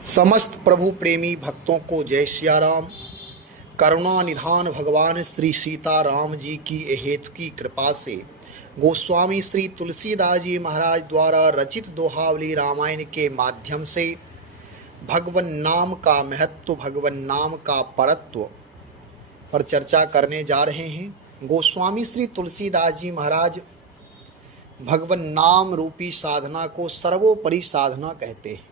समस्त प्रभु प्रेमी भक्तों को जय सिया राम। करुणा निधान भगवान श्री सीता राम जी की हेतु की कृपा से गोस्वामी श्री तुलसीदास जी महाराज द्वारा रचित दोहावली रामायण के माध्यम से भगवन नाम का महत्व, भगवन नाम का परत्व पर चर्चा करने जा रहे हैं। गोस्वामी श्री तुलसीदास जी महाराज भगवन नाम रूपी साधना को सर्वोपरि साधना कहते हैं।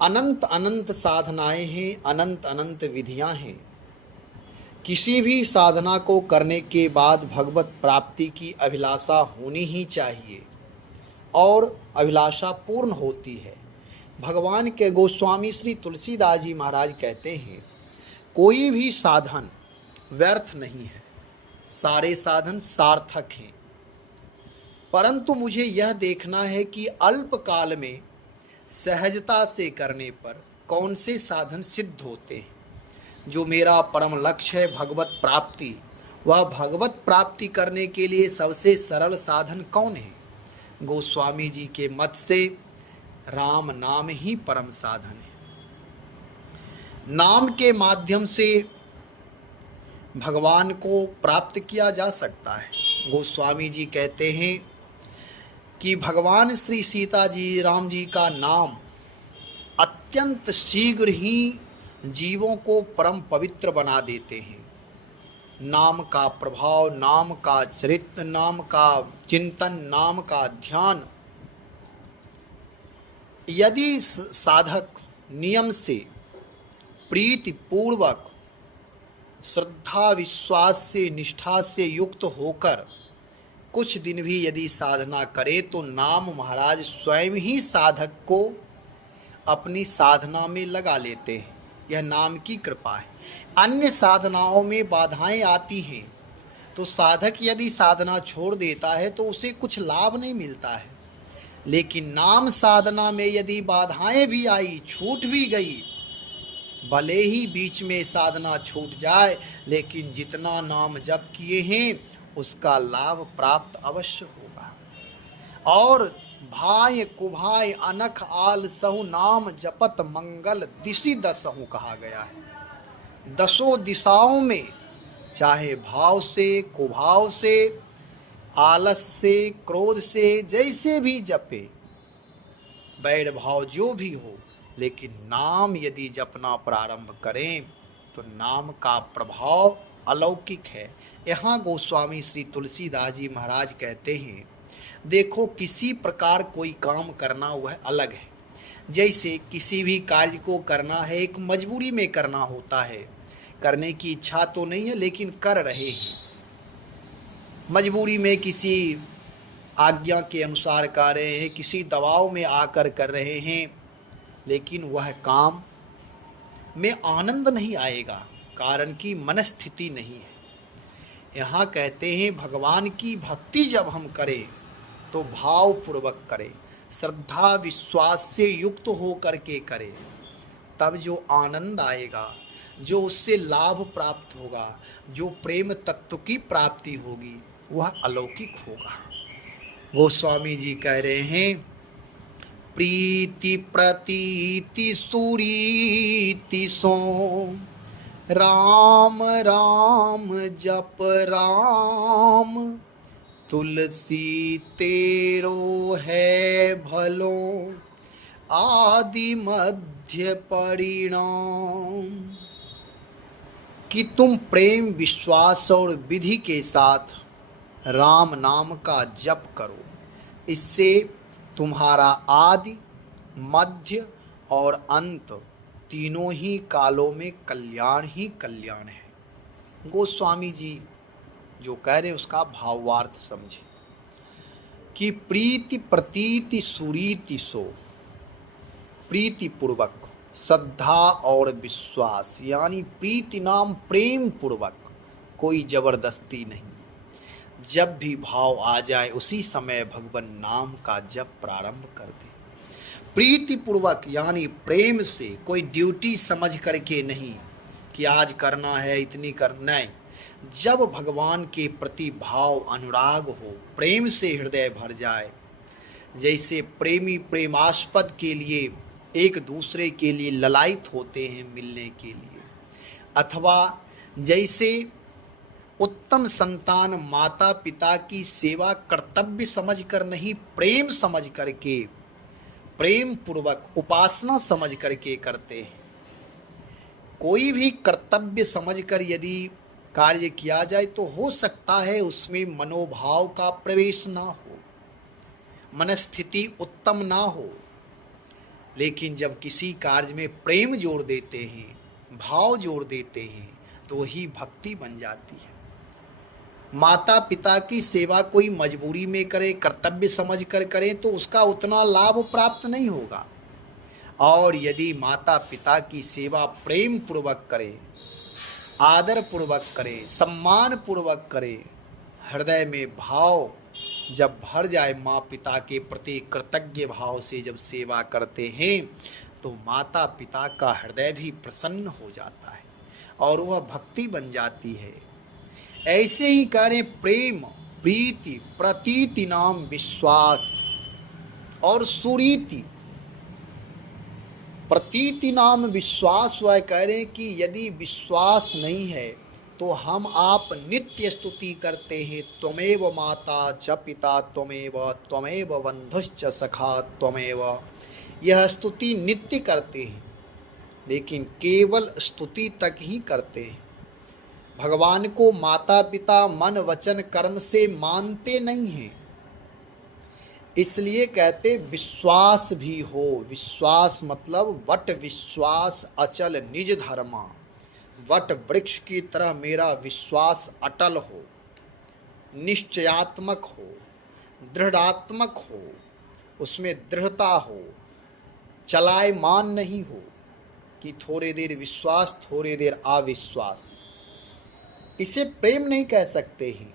अनंत अनंत साधनाएं हैं, अनंत अनंत विधियां हैं। किसी भी साधना को करने के बाद भगवत प्राप्ति की अभिलाषा होनी ही चाहिए और अभिलाषा पूर्ण होती है। भगवान के गोस्वामी श्री तुलसीदास जी महाराज कहते हैं, कोई भी साधन व्यर्थ नहीं है, सारे साधन सार्थक हैं, परंतु मुझे यह देखना है कि अल्प काल में सहजता से करने पर कौन से साधन सिद्ध होते हैं। जो मेरा परम लक्ष्य है भगवत प्राप्ति, वह भगवत प्राप्ति करने के लिए सबसे सरल साधन कौन है? गोस्वामी जी के मत से राम नाम ही परम साधन है। नाम के माध्यम से भगवान को प्राप्त किया जा सकता है। गोस्वामी जी कहते हैं कि भगवान श्री सीता जी राम जी का नाम अत्यंत शीघ्र ही जीवों को परम पवित्र बना देते हैं। नाम का प्रभाव, नाम का चरित्र, नाम का चिंतन, नाम का ध्यान यदि साधक नियम से प्रीति पूर्वक श्रद्धा विश्वास से निष्ठा से युक्त होकर कुछ दिन भी यदि साधना करे तो नाम महाराज स्वयं ही साधक को अपनी साधना में लगा लेते हैं। यह नाम की कृपा है। अन्य साधनाओं में बाधाएं आती हैं तो साधक यदि साधना छोड़ देता है तो उसे कुछ लाभ नहीं मिलता है, लेकिन नाम साधना में यदि बाधाएं भी आई, छूट भी गई, भले ही बीच में साधना छूट जाए, लेकिन जितना नाम जप किए हैं उसका लाभ प्राप्त अवश्य होगा। और भाई कुभाई अनख आल सहु नाम जपत मंगल दिशि दसहु कहा गया है। दसों दिशाओं में चाहे भाव से, कुभाव से, आलस से, क्रोध से, जैसे भी जपे, बैर भाव जो भी हो, लेकिन नाम यदि जपना प्रारंभ करें तो नाम का प्रभाव अलौकिक है। यहाँ गोस्वामी श्री तुलसीदास जी महाराज कहते हैं, देखो किसी प्रकार कोई काम करना वह अलग है। जैसे किसी भी कार्य को करना है, एक मजबूरी में करना होता है, करने की इच्छा तो नहीं है लेकिन कर रहे हैं, मजबूरी में किसी आज्ञा के अनुसार कर रहे हैं, किसी दबाव में आकर कर रहे हैं, लेकिन वह काम में आनंद नहीं आएगा, कारण की मनस्थिति नहीं है। यहाँ कहते हैं भगवान की भक्ति जब हम करें तो भाव पूर्वक करें, श्रद्धा विश्वास से युक्त हो करके करें, तब जो आनंद आएगा, जो उससे लाभ प्राप्त होगा, जो प्रेम तत्व की प्राप्ति होगी, वह अलौकिक होगा। गोस्वामी जी कह रहे हैं, प्रीति प्रतीति सुरीति सो राम राम जप राम, तुलसी तेरो है भलो आदि मध्य परिणाम। कि तुम प्रेम विश्वास और विधि के साथ राम नाम का जप करो, इससे तुम्हारा आदि, मध्य और अंत तीनों ही कालों में कल्याण ही कल्याण है। गोस्वामी जी जो कह रहे उसका भावार्थ समझे कि प्रीति प्रतीति सुरीति सो, प्रीति पूर्वक, श्रद्धा और विश्वास, यानी प्रीति नाम प्रेम पूर्वक, कोई जबरदस्ती नहीं। जब भी भाव आ जाए उसी समय भगवान नाम का जप प्रारंभ कर दे। प्रीति पूर्वक यानी प्रेम से, कोई ड्यूटी समझ करके नहीं कि आज करना है, इतनी करना है। जब भगवान के प्रति भाव अनुराग हो, प्रेम से हृदय भर जाए, जैसे प्रेमी प्रेमास्पद के लिए एक दूसरे के लिए ललायित होते हैं मिलने के लिए। अथवा जैसे उत्तम संतान माता पिता की सेवा कर्तव्य समझकर नहीं, प्रेम समझ करके, प्रेम पूर्वक उपासना समझ करके करते हैं। कोई भी कर्तव्य समझकर यदि कार्य किया जाए तो हो सकता है उसमें मनोभाव का प्रवेश ना हो, मनस्थिति उत्तम ना हो, लेकिन जब किसी कार्य में प्रेम जोड़ देते हैं, भाव जोड़ देते हैं, तो वही भक्ति बन जाती है। माता पिता की सेवा कोई मजबूरी में करे, कर्तव्य समझ कर करे तो उसका उतना लाभ प्राप्त नहीं होगा। और यदि माता पिता की सेवा प्रेम पूर्वक करे, आदर पूर्वक करे, सम्मान पूर्वक करे, हृदय में भाव जब भर जाए, माँ पिता के प्रति कृतज्ञ भाव से जब सेवा करते हैं तो माता पिता का हृदय भी प्रसन्न हो जाता है और वह भक्ति बन जाती है। ऐसे ही करें प्रेम, प्रीति, प्रतीति नाम विश्वास और सुरीति। प्रतीति नाम विश्वास, वह कह रहे हैं कि यदि विश्वास नहीं है तो हम आप नित्य स्तुति करते हैं, त्वमेव माता च पिता त्वमेव बंधुश्च सखा त्वमेव। यह स्तुति नित्य करते हैं, लेकिन केवल स्तुति तक ही करते हैं। भगवान को माता पिता मन वचन कर्म से मानते नहीं हैं। इसलिए कहते विश्वास भी हो। विश्वास मतलब वट विश्वास अचल निज धर्मा। वट वृक्ष की तरह मेरा विश्वास अटल हो, निश्चयात्मक हो, दृढ़ात्मक हो, उसमें दृढ़ता हो, चलायमान नहीं हो कि थोड़ी देर विश्वास थोड़ी देर अविश्वास। इसे प्रेम नहीं कह सकते हैं।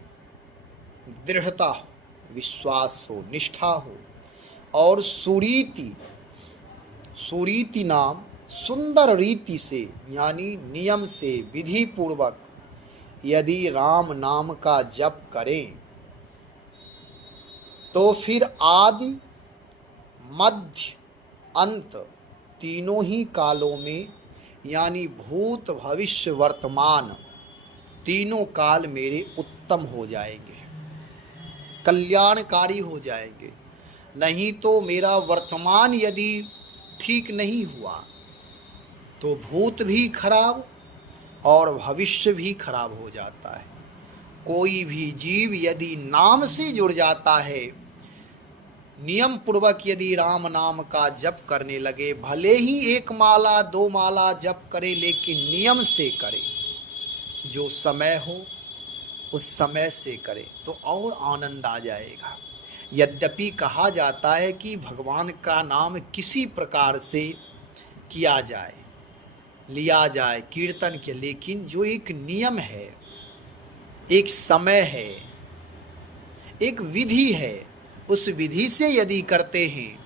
दृढ़ता हो, विश्वास हो, निष्ठा हो। और सुरीति, सुरीति नाम सुंदर रीति से यानी नियम से विधि पूर्वक यदि राम नाम का जप करें तो फिर आदि मध्य अंत तीनों ही कालों में यानी भूत भविष्य वर्तमान तीनों काल मेरे उत्तम हो जाएंगे, कल्याणकारी हो जाएंगे। नहीं तो मेरा वर्तमान यदि ठीक नहीं हुआ तो भूत भी खराब और भविष्य भी खराब हो जाता है। कोई भी जीव यदि नाम से जुड़ जाता है, नियम पूर्वक यदि राम नाम का जप करने लगे, भले ही 1 माला 2 माला जप करे, लेकिन नियम से करे, जो समय हो उस समय से करे तो और आनंद आ जाएगा। यद्यपि कहा जाता है कि भगवान का नाम किसी प्रकार से किया जाए, लिया जाए, कीर्तन के, लेकिन जो एक नियम है, एक समय है, एक विधि है, उस विधि से यदि करते हैं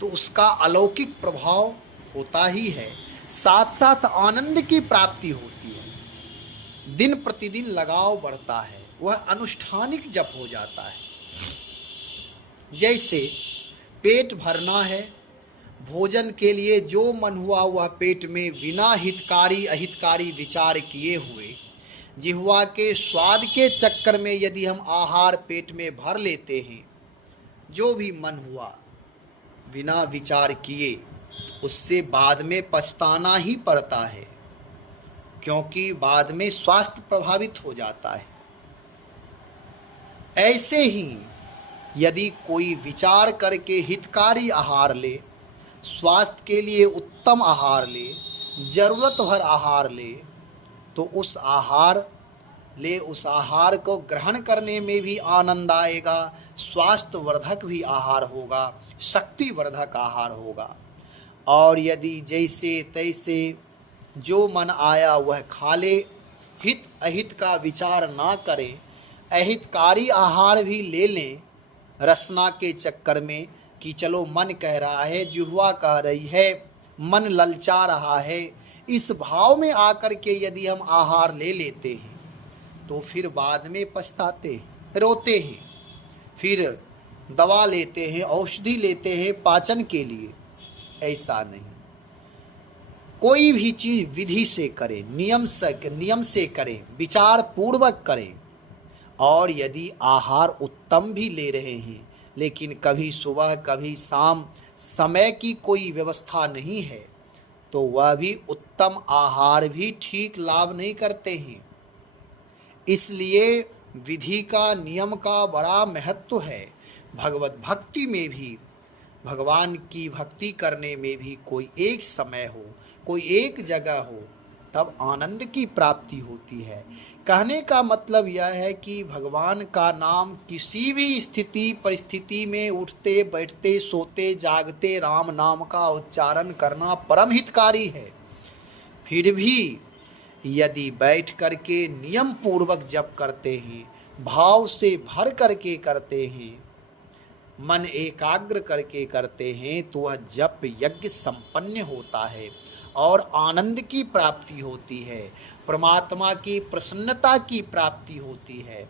तो उसका अलौकिक प्रभाव होता ही है, साथ साथ आनंद की प्राप्ति होती है। दिन प्रतिदिन लगाव बढ़ता है, वह अनुष्ठानिक जप हो जाता है। जैसे पेट भरना है, भोजन के लिए जो मन हुआ वह पेट में बिना हितकारी अहितकारी विचार किए हुए, जिह्वा के स्वाद के चक्कर में यदि हम आहार पेट में भर लेते हैं, जो भी मन हुआ बिना विचार किए, उससे बाद में पछताना ही पड़ता है, क्योंकि बाद में स्वास्थ्य प्रभावित हो जाता है। ऐसे ही यदि कोई विचार करके हितकारी आहार ले, स्वास्थ्य के लिए उत्तम आहार ले, जरूरत भर आहार ले, तो उस आहार को ग्रहण करने में भी आनंद आएगा, स्वास्थ्यवर्धक भी आहार होगा, शक्तिवर्धक आहार होगा। और यदि जैसे तैसे जो मन आया वह खा ले, हित अहित का विचार ना करें, अहितकारी आहार भी ले लें रसना के चक्कर में कि चलो मन कह रहा है, जिह्वा कह रही है, मन ललचा रहा है, इस भाव में आकर के यदि हम आहार ले लेते हैं तो फिर बाद में पछताते, रोते हैं, फिर दवा लेते हैं, औषधि लेते हैं पाचन के लिए। ऐसा नहीं। कोई भी चीज विधि से करें, नियम से करें, विचार पूर्वक करें। और यदि आहार उत्तम भी ले रहे हैं लेकिन कभी सुबह कभी शाम समय की कोई व्यवस्था नहीं है तो वह भी उत्तम आहार भी ठीक लाभ नहीं करते हैं। इसलिए विधि का, नियम का बड़ा महत्व है। भगवत भक्ति में भी, भगवान की भक्ति करने में भी कोई एक समय हो, कोई एक जगह हो, तब आनंद की प्राप्ति होती है। कहने का मतलब यह है कि भगवान का नाम किसी भी स्थिति परिस्थिति में उठते बैठते सोते जागते राम नाम का उच्चारण करना परम हितकारी है। फिर भी यदि बैठ करके नियम पूर्वक जप करते हैं, भाव से भर करके करते हैं, मन एकाग्र करके करते हैं तो वह जप यज्ञ संपन्न होता है और आनंद की प्राप्ति होती है, परमात्मा की प्रसन्नता की प्राप्ति होती है।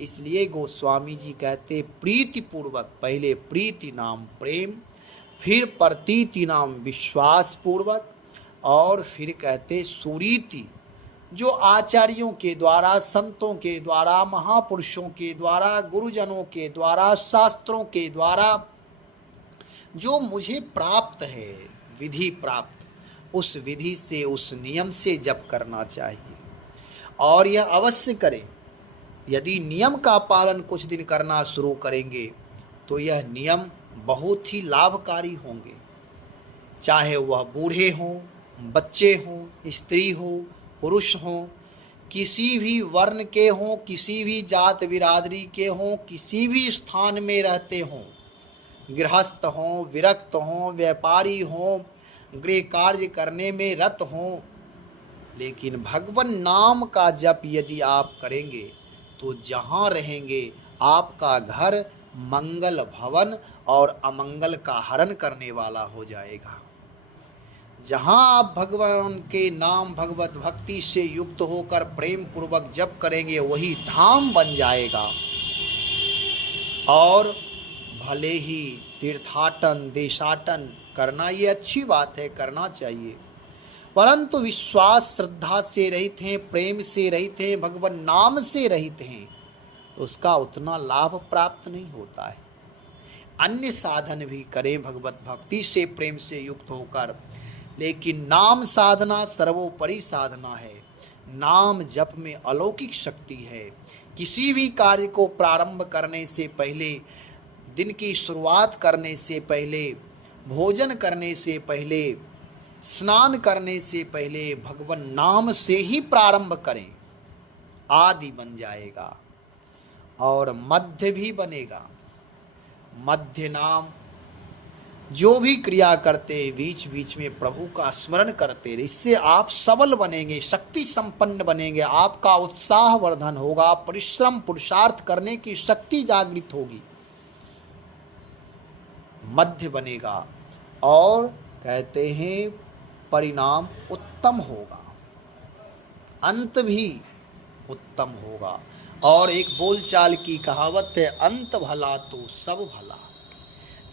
इसलिए गोस्वामी जी कहते प्रीति पूर्वक, पहले प्रीति नाम प्रेम, फिर प्रतीति नाम विश्वास पूर्वक, और फिर कहते सुरीति, जो आचार्यों के द्वारा, संतों के द्वारा, महापुरुषों के द्वारा, गुरुजनों के द्वारा, शास्त्रों के द्वारा जो मुझे प्राप्त है, विधि प्राप्त, उस विधि से, उस नियम से जप करना चाहिए। और यह अवश्य करें। यदि नियम का पालन कुछ दिन करना शुरू करेंगे तो यह नियम बहुत ही लाभकारी होंगे। चाहे वह बूढ़े हों, बच्चे हों, स्त्री हो, पुरुष हों, किसी भी वर्ण के हों, किसी भी जात बिरादरी के हों, किसी भी स्थान में रहते हों, गृहस्थ हों, विरक्त हों, व्यापारी हों, गृह कार्य करने में रत हों, लेकिन भगवान नाम का जप यदि आप करेंगे तो जहाँ रहेंगे आपका घर मंगल भवन और अमंगल का हरण करने वाला हो जाएगा। जहाँ आप भगवान के नाम, भगवत भक्ति से युक्त होकर प्रेम पूर्वक जप करेंगे वही धाम बन जाएगा। और भले ही तीर्थाटन, देशाटन करना ये अच्छी बात है, करना चाहिए, परंतु विश्वास श्रद्धा से रहित हैं, प्रेम से रहित हैं, भगवान नाम से रहित हैं तो उसका उतना लाभ प्राप्त नहीं होता है। अन्य साधन भी करें भगवत भक्ति से, प्रेम से युक्त होकर, लेकिन नाम साधना सर्वोपरि साधना है। नाम जप में अलौकिक शक्ति है। किसी भी कार्य को प्रारंभ करने से पहले, दिन की शुरुआत करने से पहले, भोजन करने से पहले, स्नान करने से पहले भगवान नाम से ही प्रारंभ करें, आदि बन जाएगा और मध्य भी बनेगा। मध्य नाम, जो भी क्रिया करते बीच बीच में प्रभु का स्मरण करते रहे, इससे आप सबल बनेंगे, शक्ति संपन्न बनेंगे, आपका उत्साह वर्धन होगा, परिश्रम पुरुषार्थ करने की शक्ति जागृत होगी, मध्य बनेगा और कहते हैं परिणाम उत्तम होगा, अंत भी उत्तम होगा। और एक बोलचाल की कहावत है, अंत भला तो सब भला।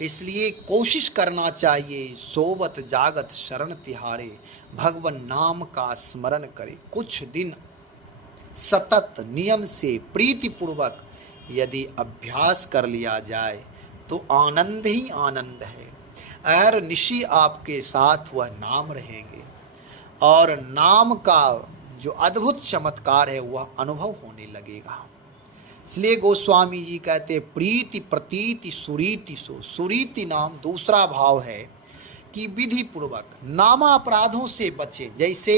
इसलिए कोशिश करना चाहिए, सोबत जागत शरण तिहारे, भगवान नाम का स्मरण करें। कुछ दिन सतत नियम से प्रीति पूर्वक यदि अभ्यास कर लिया जाए तो आनंद ही आनंद है। अहर निशी आपके साथ वह नाम रहेंगे और नाम का जो अद्भुत चमत्कार है वह अनुभव होने लगेगा। इसलिए गोस्वामी जी कहते प्रीति प्रतीति सुरीति सो। सुरीति नाम दूसरा भाव है कि विधि पूर्वक नामापराधों से बचे। जैसे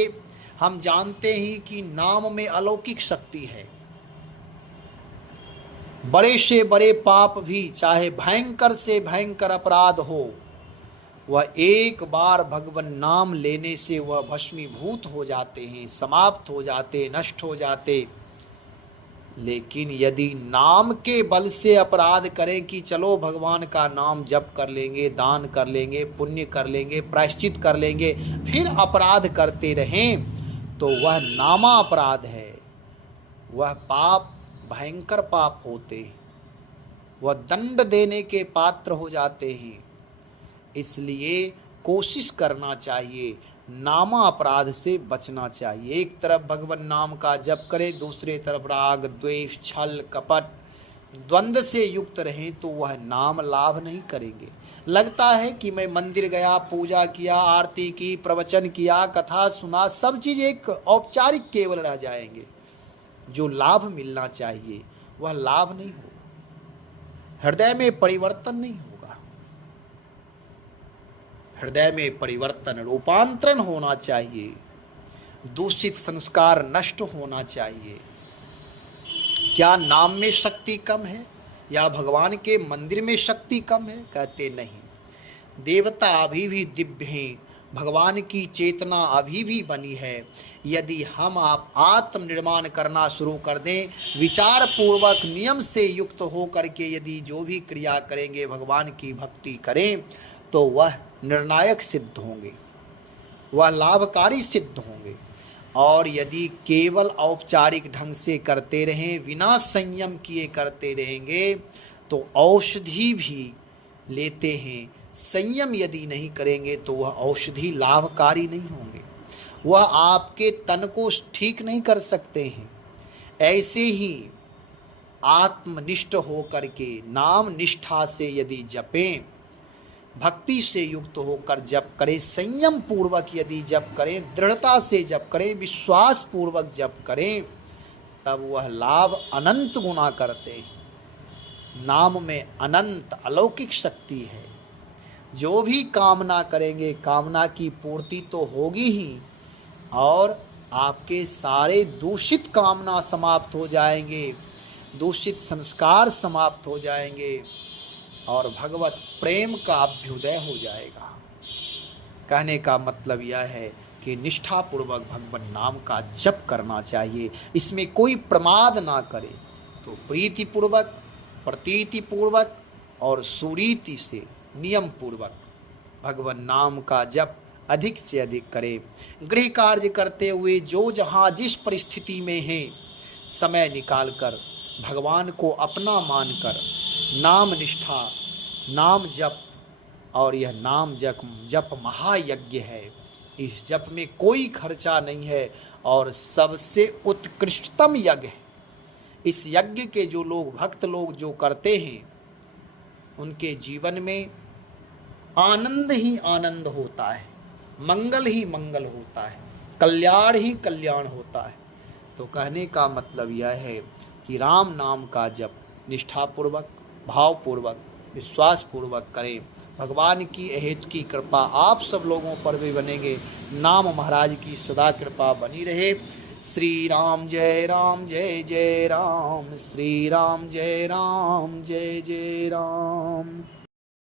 हम जानते हैं कि नाम में अलौकिक शक्ति है, बड़े से बड़े पाप भी, चाहे भयंकर से भयंकर अपराध हो, वह एक बार भगवान नाम लेने से वह भस्मीभूत हो जाते हैं, समाप्त हो जाते, नष्ट हो जाते। लेकिन यदि नाम के बल से अपराध करें कि चलो भगवान का नाम जप कर लेंगे, दान कर लेंगे, पुण्य कर लेंगे, प्रायश्चित कर लेंगे, फिर अपराध करते रहें, तो वह नामा अपराध है, वह पाप भयंकर पाप होते, वह दंड देने के पात्र हो जाते हैं। इसलिए कोशिश करना चाहिए, नामा अपराध से बचना चाहिए। एक तरफ भगवान नाम का जप करे, दूसरे तरफ राग द्वेष छल कपट द्वंद्व से युक्त रहें तो वह नाम लाभ नहीं करेंगे। लगता है कि मैं मंदिर गया, पूजा किया, आरती की, प्रवचन किया, कथा सुना, सब चीज़ एक औपचारिक केवल रह जाएंगे। जो लाभ मिलना चाहिए वह लाभ नहीं होगा, हृदय में परिवर्तन नहीं होगा। हृदय में परिवर्तन, रूपांतरण होना चाहिए, दूषित संस्कार नष्ट होना चाहिए। क्या नाम में शक्ति कम है या भगवान के मंदिर में शक्ति कम है? कहते नहीं। देवता अभी भी दिव्य हैं, भगवान की चेतना अभी भी बनी है। यदि हम आप आत्मनिर्माण करना शुरू कर दें, विचार पूर्वक नियम से युक्त हो करके यदि जो भी क्रिया करेंगे, भगवान की भक्ति करें, तो वह निर्णायक सिद्ध होंगे, वह लाभकारी सिद्ध होंगे। और यदि केवल औपचारिक ढंग से करते रहें, बिना संयम किए करते रहेंगे, तो औषधि भी लेते हैं, संयम यदि नहीं करेंगे तो वह औषधि लाभकारी नहीं होंगे, वह आपके तन को ठीक नहीं कर सकते हैं। ऐसे ही आत्मनिष्ठ हो करके नाम निष्ठा से यदि जपें, भक्ति से युक्त होकर जप करें, संयम पूर्वक यदि जप करें, दृढ़ता से जप करें, विश्वास पूर्वक जप करें, तब वह लाभ अनंत गुना करते हैं। नाम में अनंत अलौकिक शक्ति है। जो भी कामना करेंगे, कामना की पूर्ति तो होगी ही, और आपके सारे दूषित कामना समाप्त हो जाएंगे, दूषित संस्कार समाप्त हो जाएंगे, और भगवत प्रेम का अभ्युदय हो जाएगा। कहने का मतलब यह है कि निष्ठापूर्वक भगवान नाम का जप करना चाहिए, इसमें कोई प्रमाद ना करे। तो प्रीतिपूर्वक, प्रतीतिपूर्वक और सुरीति से, नियम पूर्वक भगवान नाम का जप अधिक से अधिक करें। गृह कार्य करते हुए जो जहाँ जिस परिस्थिति में है, समय निकालकर भगवान को अपना मानकर नाम निष्ठा, नाम जप, और यह नाम जप महायज्ञ है। इस जप में कोई खर्चा नहीं है और सबसे उत्कृष्टतम यज्ञ है। इस यज्ञ के जो लोग, भक्त लोग जो करते हैं, उनके जीवन में आनंद ही आनंद होता है, मंगल ही मंगल होता है, कल्याण ही कल्याण होता है। तो कहने का मतलब यह है कि राम नाम का जप निष्ठापूर्वक, भावपूर्वक, विश्वासपूर्वक करें। भगवान की अहेतु की कृपा आप सब लोगों पर भी बनेंगे। नाम महाराज की सदा कृपा बनी रहे। श्री राम जय राम, जय जय राम, श्री राम जय राम, जय जय राम।